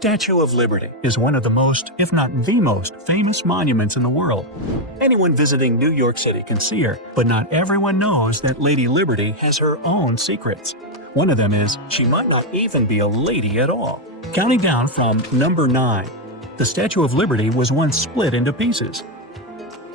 Statue of Liberty is one of the most, if not the most, famous monuments in the world. Anyone visiting New York City can see her, but not everyone knows that Lady Liberty has her own secrets. One of them is she might not even be a lady at all. Counting down from number 9. The Statue of Liberty was once split into pieces.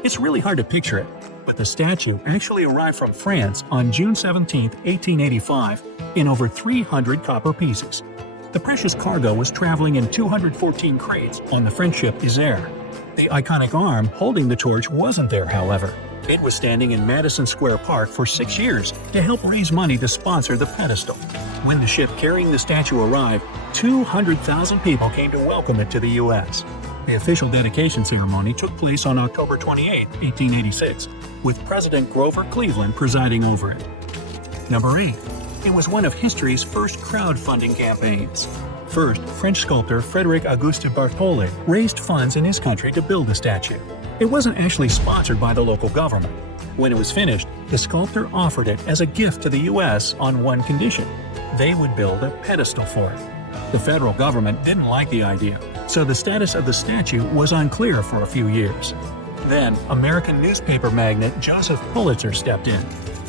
It's really hard to picture it, but the statue actually arrived from France on June 17, 1885, in over 300 copper pieces. The precious cargo was traveling in 214 crates on the French ship Isère. The iconic arm holding the torch wasn't there, however. It was standing in Madison Square Park for 6 years to help raise money to sponsor the pedestal. When the ship carrying the statue arrived, 200,000 people came to welcome it to the U.S. The official dedication ceremony took place on October 28, 1886, with President Grover Cleveland presiding over it. Number 8. It was one of history's first crowdfunding campaigns. First, French sculptor Frédéric Auguste Bartholdi raised funds in his country to build the statue. It wasn't actually sponsored by the local government. When it was finished, the sculptor offered it as a gift to the U.S. on one condition: they would build a pedestal for it. The federal government didn't like the idea, so the status of the statue was unclear for a few years. Then, American newspaper magnate Joseph Pulitzer stepped in.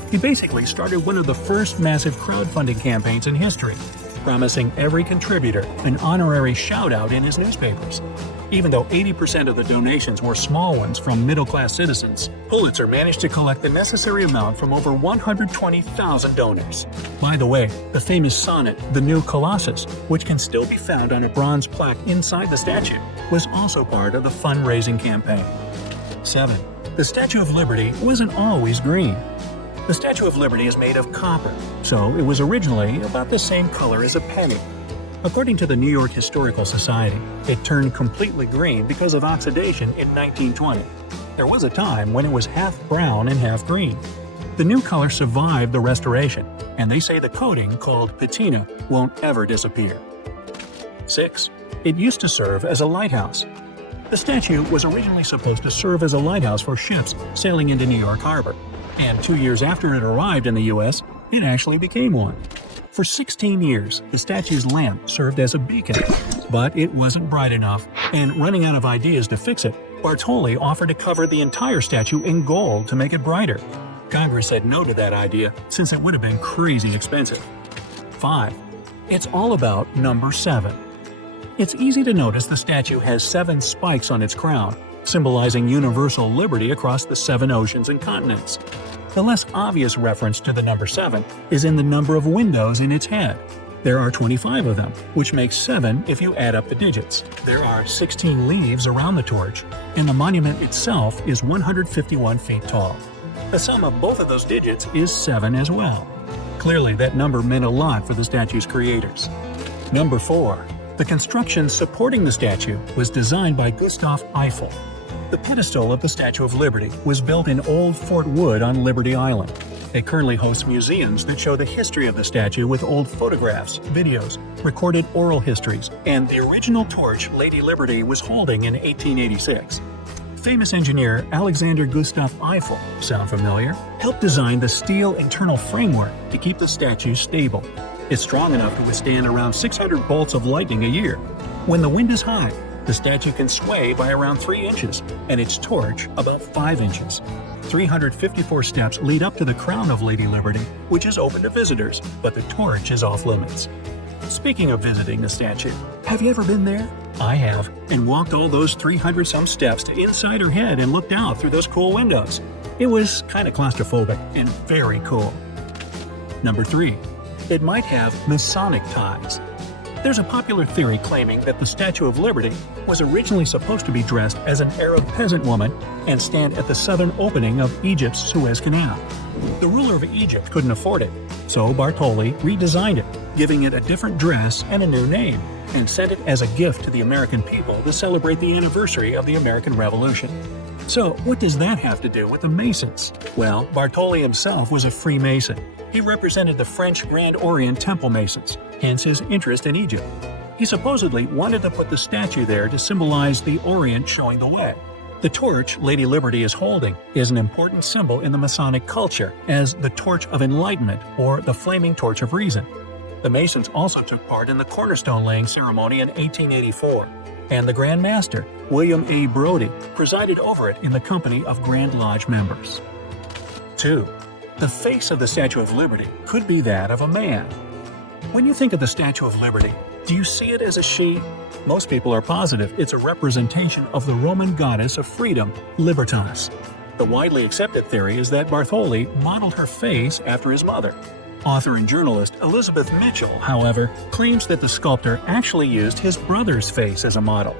He basically started one of the first massive crowdfunding campaigns in history, promising every contributor an honorary shout-out in his newspapers. Even though 80% of the donations were small ones from middle-class citizens, Pulitzer managed to collect the necessary amount from over 120,000 donors. By the way, the famous sonnet, "The New Colossus," which can still be found on a bronze plaque inside the statue, was also part of the fundraising campaign. 7. The Statue of Liberty wasn't always green. The Statue of Liberty is made of copper, so it was originally about the same color as a penny. According to the New York Historical Society, it turned completely green because of oxidation in 1920. There was a time when it was half brown and half green. The new color survived the restoration, and they say the coating, called patina, won't ever disappear. 6. It used to serve as a lighthouse. The statue was originally supposed to serve as a lighthouse for ships sailing into New York Harbor, and 2 years after it arrived in the U.S., it actually became one. For 16 years, the statue's lamp served as a beacon, but it wasn't bright enough, and running out of ideas to fix it, Bartholdi offered to cover the entire statue in gold to make it brighter. Congress said no to that idea since it would have been crazy expensive. 5. It's all about number 7. It's easy to notice the statue has 7 spikes on its crown, symbolizing universal liberty across the 7 oceans and continents. The less obvious reference to the number 7 is in the number of windows in its head. There are 25 of them, which makes 7 if you add up the digits. There are 16 leaves around the torch, and the monument itself is 151 feet tall. The sum of both of those digits is 7 as well. Clearly, that number meant a lot for the statue's creators. Number 4. The construction supporting the statue was designed by Gustave Eiffel. The pedestal of the Statue of Liberty was built in old Fort Wood on Liberty Island. It currently hosts museums that show the history of the statue with old photographs, videos, recorded oral histories, and the original torch Lady Liberty was holding in 1886. Famous engineer Alexander Gustave Eiffel, sound familiar? Helped design the steel internal framework to keep the statue stable. It's strong enough to withstand around 600 bolts of lightning a year. When the wind is high, the statue can sway by around 3 inches, and its torch about 5 inches. 354 steps lead up to the crown of Lady Liberty, which is open to visitors, but the torch is off limits. Speaking of visiting the statue, have you ever been there? I have, and walked all those 300-some steps to inside her head and looked out through those cool windows. It was kind of claustrophobic and very cool. Number 3. It might have masonic ties. There's a popular theory claiming that the Statue of Liberty was originally supposed to be dressed as an Arab peasant woman and stand at the southern opening of Egypt's Suez Canal. The ruler of Egypt couldn't afford it, so Bartholdi redesigned it, giving it a different dress and a new name, and sent it as a gift to the American people to celebrate the anniversary of the American Revolution. So, what does that have to do with the Masons? Well, Bartholdi himself was a Freemason. He represented the French Grand Orient Temple Masons, hence his interest in Egypt. He supposedly wanted to put the statue there to symbolize the Orient showing the way. The torch Lady Liberty is holding is an important symbol in the Masonic culture as the Torch of Enlightenment or the Flaming Torch of Reason. The Masons also took part in the cornerstone laying ceremony in 1884, and the Grand Master, William A. Brodie, presided over it in the company of Grand Lodge members. 2. The face of the Statue of Liberty could be that of a man. When you think of the Statue of Liberty, do you see it as a she? Most people are positive it's a representation of the Roman goddess of freedom, Libertas. The widely accepted theory is that Bartholdi modeled her face after his mother. Author and journalist Elizabeth Mitchell, however, claims that the sculptor actually used his brother's face as a model.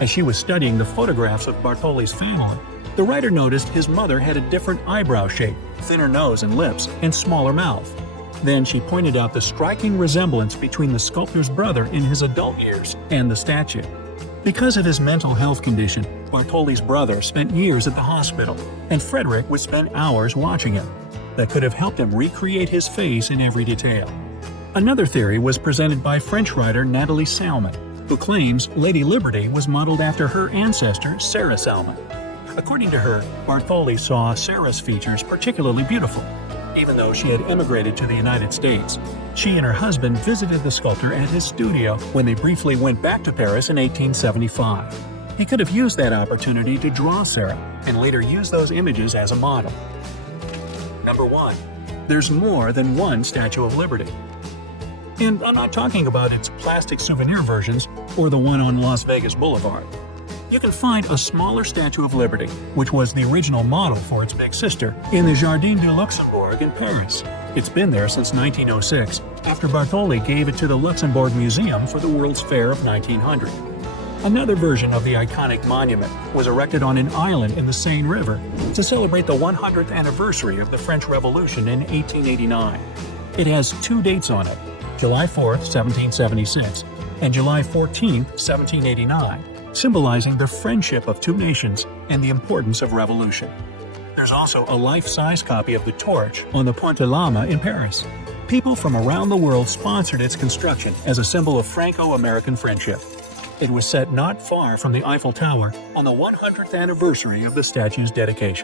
As she was studying the photographs of Bartholdi's family, the writer noticed his mother had a different eyebrow shape, thinner nose and lips, and smaller mouth. Then she pointed out the striking resemblance between the sculptor's brother in his adult years and the statue. Because of his mental health condition, Bartholdi's brother spent years at the hospital, and Frederick would spend hours watching him. That could have helped him recreate his face in every detail. Another theory was presented by French writer Nathalie Salmon, who claims Lady Liberty was modeled after her ancestor Sarah Salmon. According to her, Bartholdi saw Sarah's features particularly beautiful. Even though she had emigrated to the United States, she and her husband visited the sculptor at his studio when they briefly went back to Paris in 1875. He could have used that opportunity to draw Sarah and later use those images as a model. Number 1. There's more than one Statue of Liberty. And I'm not talking about its plastic souvenir versions or the one on Las Vegas Boulevard. You can find a smaller Statue of Liberty, which was the original model for its big sister, in the Jardin du Luxembourg in Paris. It's been there since 1906, after Bartholdi gave it to the Luxembourg Museum for the World's Fair of 1900. Another version of the iconic monument was erected on an island in the Seine River to celebrate the 100th anniversary of the French Revolution in 1889. It has 2 dates on it, July 4, 1776, and July 14, 1789. Symbolizing the friendship of 2 nations and the importance of revolution. There's also a life-size copy of the torch on the Pont de l'Âme in Paris. People from around the world sponsored its construction as a symbol of Franco-American friendship. It was set not far from the Eiffel Tower on the 100th anniversary of the statue's dedication.